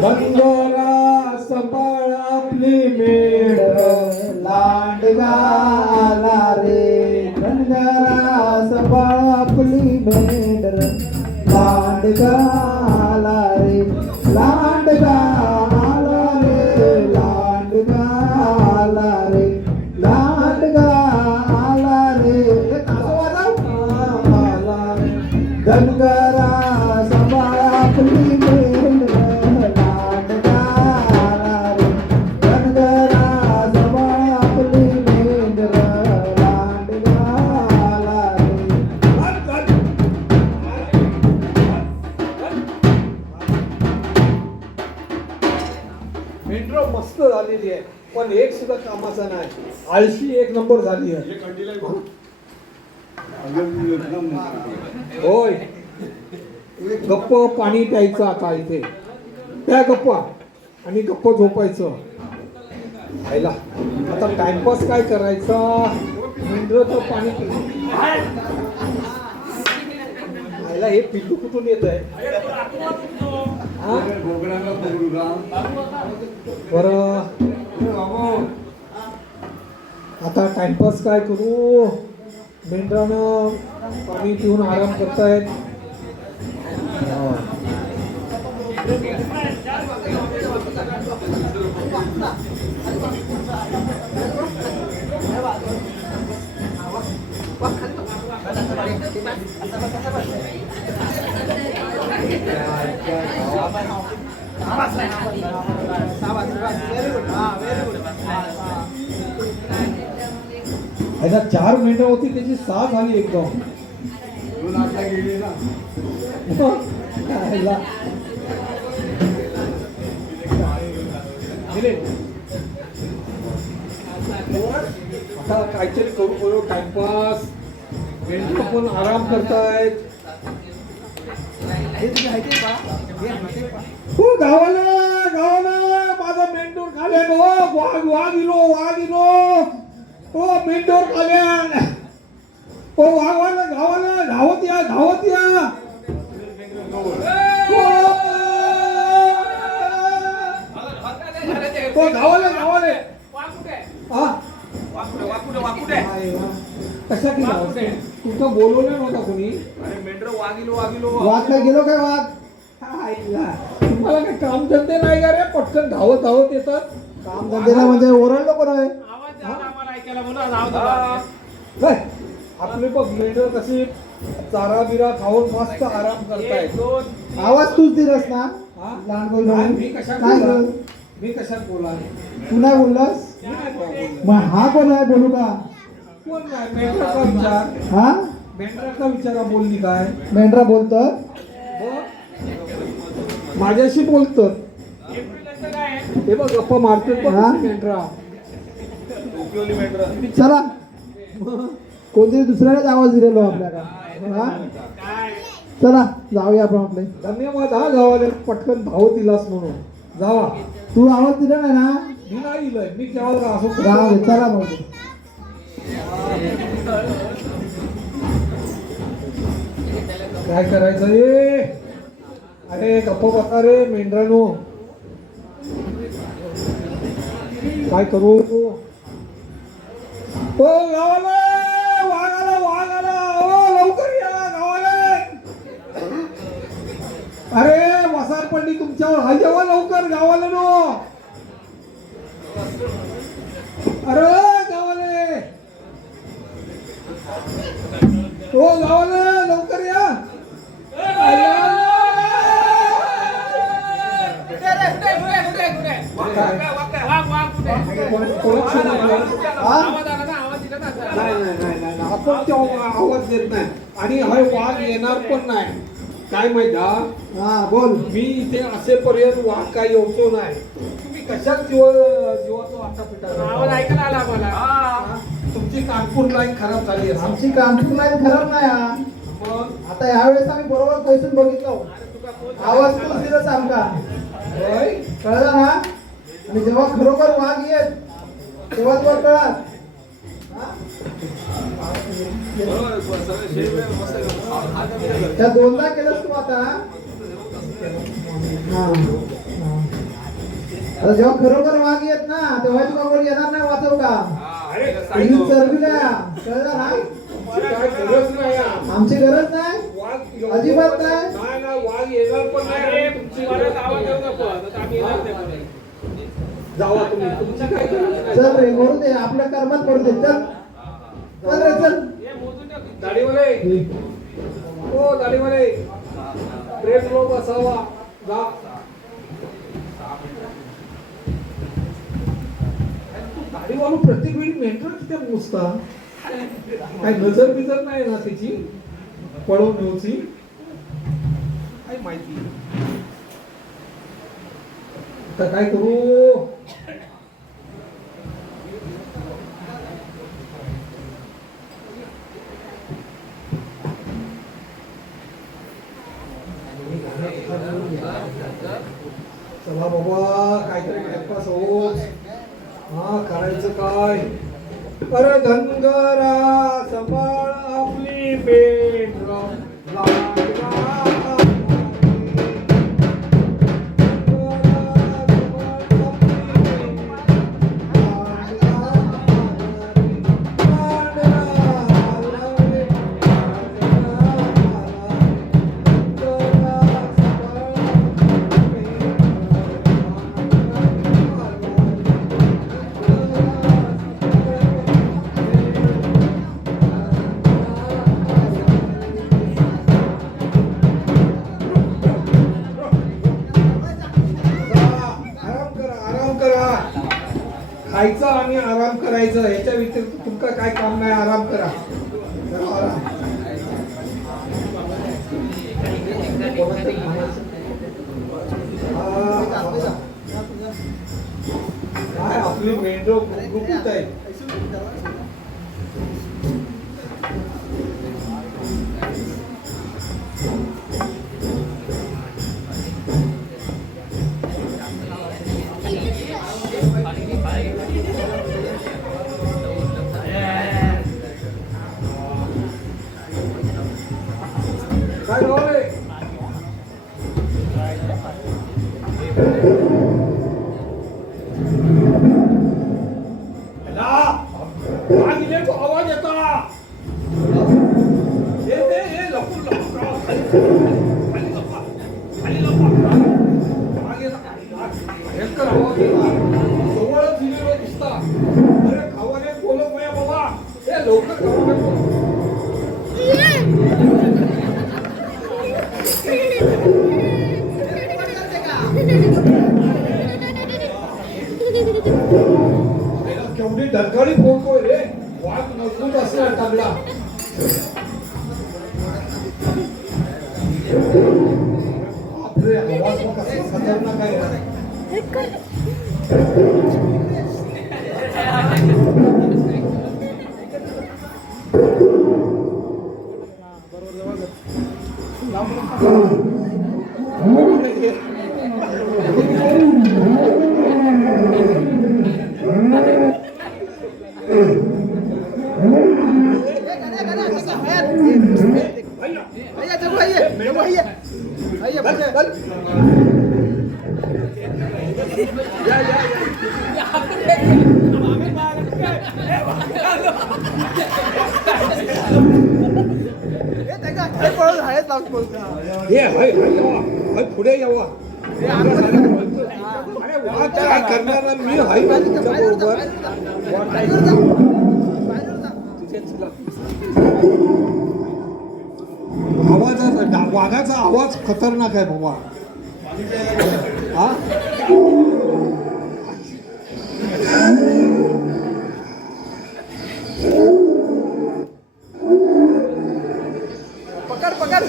बंदरा सपाळ आपली मेळ लांडगा आला रे धनगरा सपाळ आपली मेंढर लांडगा आळशी एक नंबर झाली आहे. होय. गप्प पाणी प्यायचं आता इथे. प्या गप्प. आणि गप्प झोपायचं. खायला आता टाइमपास काय करायचा? तर पाणी खायला हे पिल्लू कुठून येत आहे? बरं. आता टाइमपास काय करू? मेंढरानं पाणी पिऊन आराम करतायत. हा. ह्याच्यात चार मेंढर होती त्याची सहा झाली एकदम. आता काहीतरी करू करू टाइमपास मेंढर पण आराम करतायत. हो गावाला गावाला माझा मेंढूर खाल्या गो वाघ वाघ इलो वाघ इलो. हो, ओ मेंढूर कल्याण ओ हो, गावाला गावाला धावत या धावत या ओ हो. गावाला गावाला. हा. कशा की तुमचं बोलवलं नव्हतं कोणी? वाघ गेलो काय वाघ? आईला. तुम्हाला काय काम धंदे नाही का रे? पटकन धावत धावत येतात. काम धंदेला म्हणजे ओरडलो कोण आहे काय? आपले बघ मेंढर कशी चारा बिरा खाऊन मस्त आराम करतायत आवाज तूच दिलास ना? हा? लहान बोल मी कशात बोला? मी कशात बोला तू नाही बोललास नाही. मग हा कोण आहे बोलू का? कोण नाही मेंढराचा विचार. हा? मेंढराचा विचारा बोलली काय? मेंढरा बोलतो बघ. माझ्याशी बोलतो हे बघ गप्पा मारतो हा? मेंढरा. चला. कोणतरी दुसऱ्यालाच आवाज दिलेलो आपल्याला. हा? चला जाऊया आपण आपले. धन्यवाद हा गावाला पटकन धाव दिलास म्हणून. जावा. तू आवाज दिला नाही ना? मी नाही दिलंय मी केव्हा असं चला मग काय करायचं ये अरे गप्प बसा रे मेंढरानो. काय करू? ओ गावाला वाघ आला वाघ आला ओ लवकर या गावाला अरे वसार पडली तुमच्यावर हा जेव्हा लवकर गावाला नो अरे गावाले ओ गावाला लवकर या नाही नाही नाही नाही आपण तो आवाज देत नाही. आणि हा वाघ येणार पण नाही. काय माहिती हा? बोल. मी इथे असेपर्यंत वाघ काय येऊचो नाही. तुम्ही कशात जीव जीवाचं आता पिटा तुमची कानपूर लाईन खराब झाली आहे आमची कानपूर लाईन खराब नाही हा. मग? आता यावेळेस आम्ही बरोबर पैसून बघितलो. आवाज तूच दिलास आमका होय? कळलं ना? आणि जेव्हा खरोखर वाघ येत तेव्हा तुला कळत हा? त्या दोनदा केलंस तू आता. हा. हा. आता जेव्हा खरोखर वाघ येत ना तेव्हा तुका कोण येणार नाही वाचव का? कळलं ना. आमची गरज नाही? अजिबात नाही. वाघ येणार पण नाही. जावा तुम्ही. तुमची काय. चल रे मरू दे आपल्या कर्मात पडू दे. चल. चल रे चल. दाढीवाले. हो दाढीवाले. प्रेम लोक असावा जा. दाढीवालो प्रत्येक वेळी मेंटर किती मोजता? काय नजर बिजर नाही ना त्याची पळवण्याची काय माहिती आता काय करू? खायचं आणि आराम करायचं याच्या व्यतिरिक्त तुमका काय काम नाही आराम करा काय आपली मेंढर आहे मागिले तो आवाज येता हे हे हे लपून लपून राहा. खाली खाली એવી ધરખડી ફોન કોઈ રે વાત મજબૂત હશે આ તબલા ખતરનાક पुढे यावा काय करणार मी हाय. बरोबर आवाजाचा वाघाचा आवाज खतरनाक आहे बाबा. हा? पकड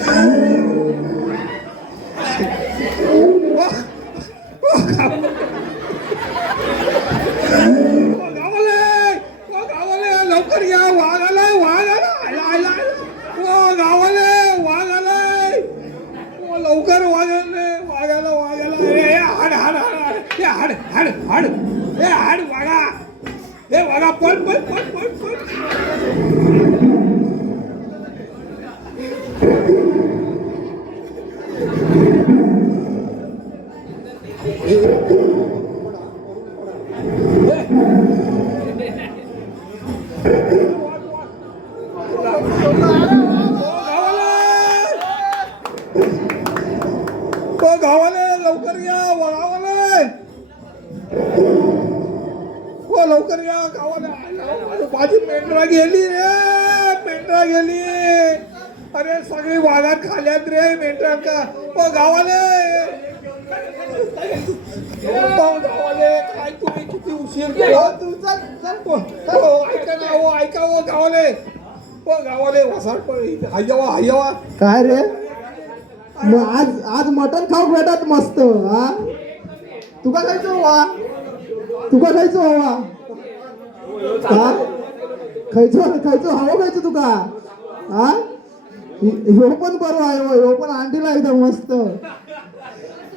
Thank you. काय रे? मग आज आज मटन खाऊ भेटत मस्त हा तुका खायचो वा तुका खायचो हवा हा खायचो खायचो हवा खायचो तुका हा ह्यो पण बरो आहे हो, ह्यो पण आंटीला एकदम मस्त.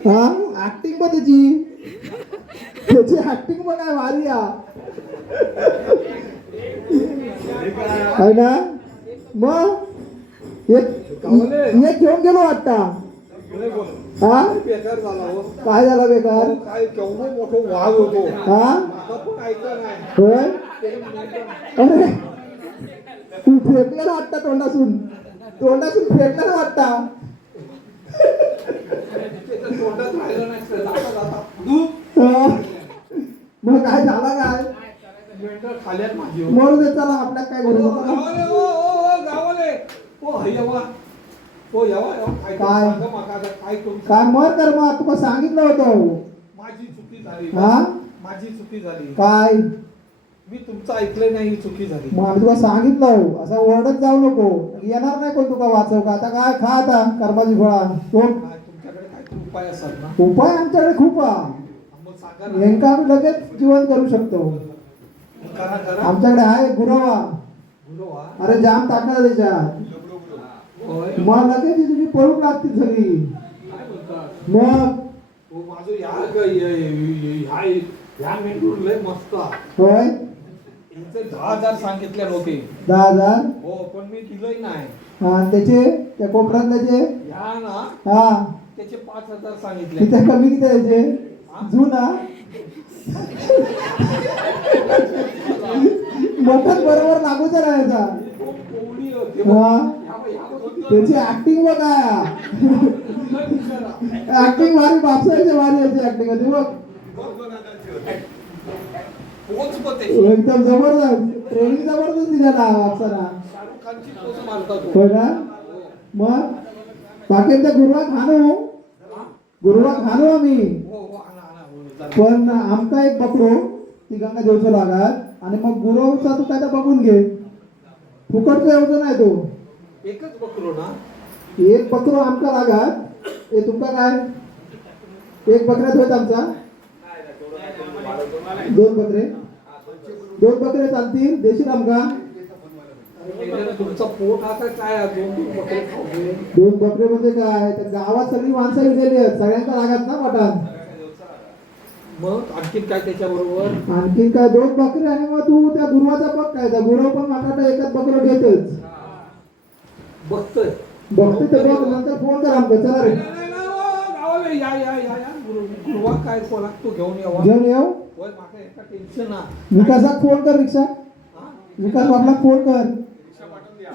हा ऍक्टिंग पण त्याची. त्याची ऍक्टिंग पण आहे भारी आहे ना? मग एक घेऊन गेलो वाटता हा? हो. काय झालं बेकार? हा? आता अरे तू फेकलेला वाटता तोंडासून तोंडासून फेकलेला वाटता. मग काय झाला काय. मरू दे चला आपल्या काय हो, हो हो हो हो हो काय काय? करू मग? तुका सांगितलं होतं माझी चुकी झाली. हा? माझी चुकी झाली. काय? मी तुमचं ऐकलं नाही ही चुकी झाली. मग तुला सांगितलं असं ओरडत जाऊ नको. येणार नाही कोण तुका वाचव का आता काय खा आता? कर्माची फळा कोण? काय तुमच्याकडे काहीतरी उपाय असाल ना? उपाय आमच्याकडे खूप हा यांका आम्ही लगेच जीवन करू शकतो. आमच्याकडे आहे गुरवा. अरे जाम टाकणार त्याच्यात. मग लगेच ती तुझी पळून लागतील सगळी. काय मग माझं ह्या ह्या मेंढूर लय मस्त. होय? दहा हजार सांगितले होते दहा हजार? हो पण मी दिलंय नाही. हा त्याचे त्या कोपऱ्यात त्याचे? ह्या ना हा. त्याचे पाच हजार सांगितले. किती कमी किती त्याचे? जुना? मटण बरोबर लागूच राहायचा कोवडी होते. हा. त्याची ऍक्टिंग बघा. ऍक्टिंग भारी बापसायची भारी याची ऍक्टिंग होती बघ. एकदम जबरदस्त ट्रेनिंग जबरदस्त दिलेला बापसाला. बघा. होय ना मग बाकी तर गुरुवा खाणू हा? हो. खाणू आम्ही. पण आमचा एक पकडू ती गंगा जेवचो आणि मग गुरुवाचा तू काय तर बघून घे. फुकटचा एवढं नाही तो. एकच बकरो ना? एक बकरो आमका लागात हे तुमका काय? एक बकऱ्यात होत आमचा? दोन बकरे. दोन बकरे चालतील. देशील आमका मेंढ्याला तुमचा पोट आता काय आहे? दोन बकरे. दोन बकरे म्हणजे काय? तर गावात सगळी माणसं गेली आहेत. सगळ्यांका लागत ना मटण मग आणखीन काय त्याच्याबरोबर? आणखीन काय? दोन बकरे आणि मग तू. त्या गुरुवाचा बघ काय? त्या गुरु पण माटाटा एकच बकरं घेतच. बघतोय. बघते ते बघ नंतर फोन कर आमका चला रे. नाही, नाही, नाही, गावाला या या या या गुरु- गुरुवा काय कोणा तो घेऊन यावा घेऊन येऊ? होय माका एका टेन्शन ना विकासाक फोन कर रिक्षा. हा? विकास बाबला फोन कर.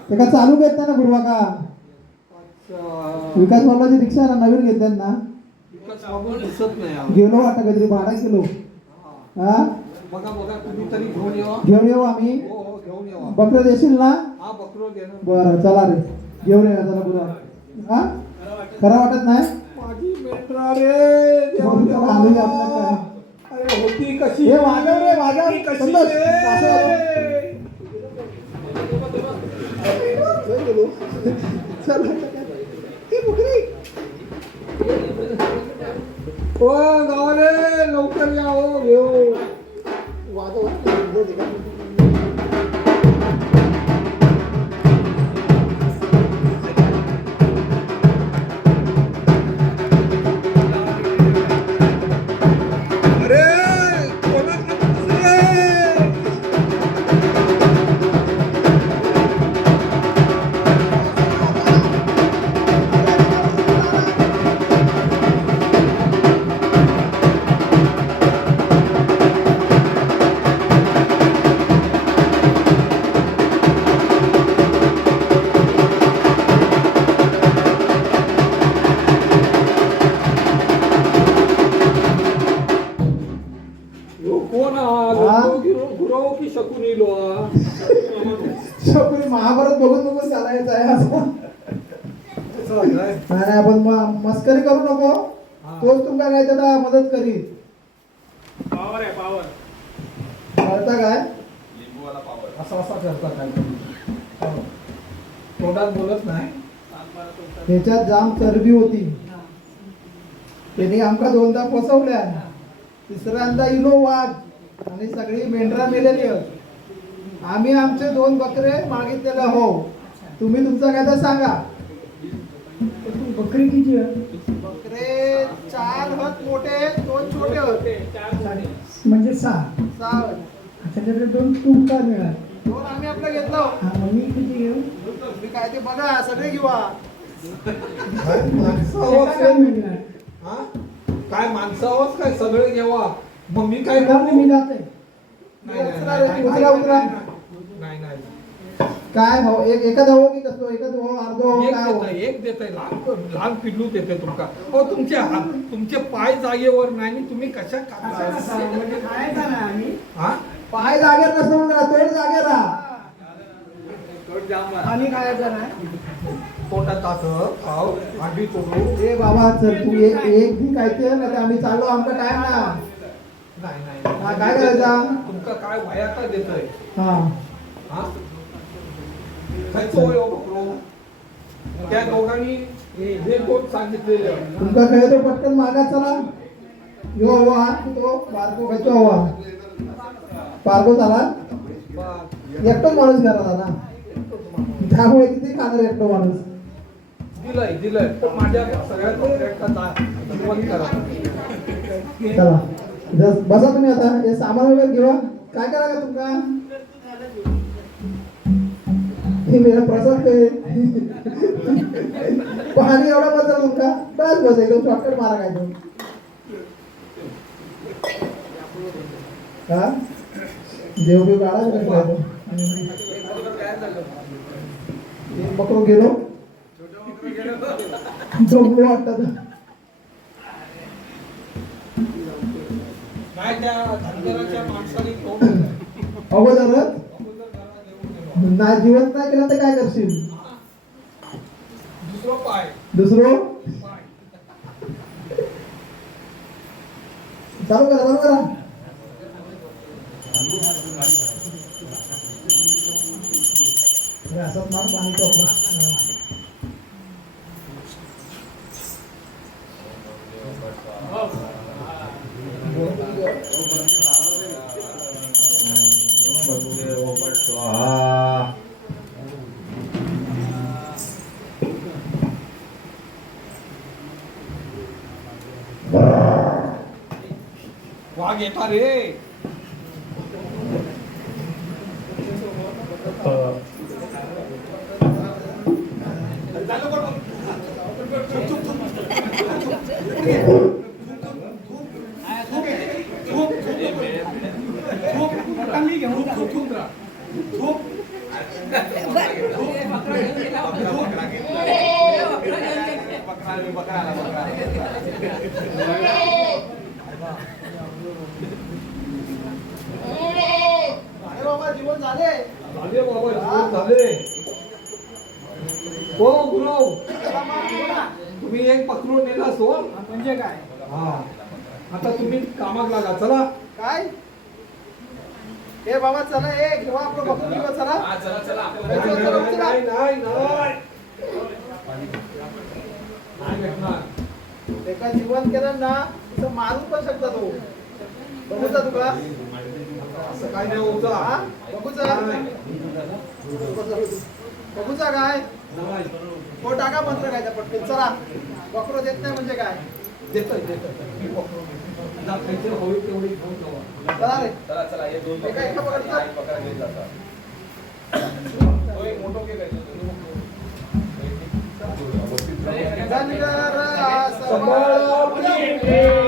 त्याका चालू घेतला ना गुरुवा का? अच्छा. विकास बाबलाची रिक्षा ना नवीन घेतल्यात ना. विकास बाबू दिसत नाही आहो. गेलो वाटतं काहीतरी भाडा गेलो. हा. हा? बघा बघा तुम्ही तरी घेऊन यावा. घेऊन येऊ आम्ही. हो हो घेऊन यावा. बकरं देशील ना? हा बकरो घेणं बरं चला रे. घेऊन ये चला गुरुवा हा खरं वाटत नाही माझी रे देवा. अरे होती कशी हे वाजव रे, वाजव. होती कशी संतोष, रे? वाजव. ओ गावाले लवकर या हो घेऊ मदत करील पावर आहे पावर कळता काय? असं असं करता काय हो. तोंडात बोलत नाही. त्याच्यात जाम चरबी होती. त्यांनी आमका दोनदा फसवल्या तिसऱ्यांदा इलो वाघ आणि सगळी मेंढरा मेलेली आहेत. आम्ही आमचे दोन बकरे मागितलेले हो तुम्ही तुमचं काय तर सांगा बकरी किती आहे? चार हत मोठे दोन छोटे होते म्हणजे सहा सहा. त्याच्याकडे दोन तुमका मिळाल दोन आम्ही आपलं घेतलो हा मग मी किती घेऊ तुम्ही काय ते बघा सगळे घेऊ हा. काय माणसावंच एका काय आहे? मिळणार हा? काय माणसावंच काय सगळे घेवा मग मी काय करू? मी जाते नाही, नाही, उतरा, नाही, नाही, उतरा, उतरा. नाही नाही काय हो एक एखादा हो की कसलो एखादं हो अर्धो हो एक काय हो? देतंय, एक देतंय. लहान लहान पिल्लू देते तुमका. हो तुमचे हात तुमचे पाय जागेवर नाही आणि तुम्ही कशा कापता? म्हणजे खायचा ना आम्ही? हा? पाय जागेवर नसतो म्हणा तोड जागेवर राहा. आम्ही खायचा नाही? तोंडात टाकत खाव ए बाबा चल तू एक एक दी काय ते नाही तर आम्ही चाललो आमचा टाइम ना. नाही नाही. हा, काय करायचा? तुमका काय वया काय देतोय? हा. हा? खायचं होय हो त्या दोघांनी हे कोण सांगितलेलं तुमका काय तो पटकन मागा चला. यो हवा तो बारको खायचो हवा पारगो झाला एकटोच माणूस घरात ना त्यामुळे किती खाणार एकटो माणूस. दिलंय दिलंय. तो माझ्या सगळ्यात एकटा जीवन करा. चला. बसा तुम्ही आता. हे सामान वगैरे घेवा काय करा का तुमका? हे मेरा प्रसाद काय पाणी एवढा बसल तुमका बस बस एकदम शॉर्टकट मारा काय तो. हा? देव तो? एक बकरो गेलो. झोपलो वाटत. अगोदरच? देऊन गेलो. नाही जिवंत नाही केलं तर काय करशील दुसरं पाय दुसरं पाय चालू करा चालू करा अरे असंच मार पाणी तो आपलं. वाघ येता रे अरे बाबा जीवन झाले झाले बाबा जीवन झाले. हो गुरव तुम्ही एक पकडून नेलास हो म्हणजे काय? हा. आता तुम्ही कामात लागा चला. काय? हे बाबा चला ए घेवा आपलं बघून घेवा चला. नाही, नाही, नाही, एका जीवन केलं ना तिथं मारून पण शकता तो. बघूचा तुका. असं काय नाही होतं. हा बघूचा बघूचा काय. हो टाका मंत्र काय त्या पटकन. चला. बकरो देत नाही म्हणजे काय? देतोय, खायचं होईल तेवढी. चला रे. चला चला हे दोन एका एका पकडता? एक पकडा घेत जाता. तो एक मोठो के काय सकळ प्रेम.